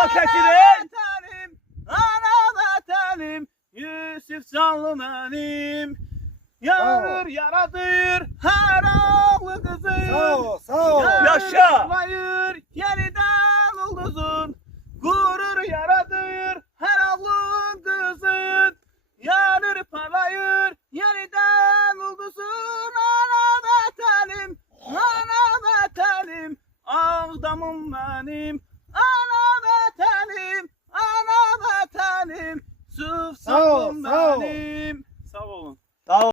bak Şəkirin. Ana vətənim, Yusif canlı mənim. Yanır, yaradır hər ağlı qızın. Sağ ol, sağ ol. Yaşa. Yanır, yenidən ulduzun. Qurur yaradır hər ağlı qızın. Yanır, parlayır yenidən ulduzun. Ana vətənim, Ağdamım mənim. Ana vətənim, Sağ ol, sağ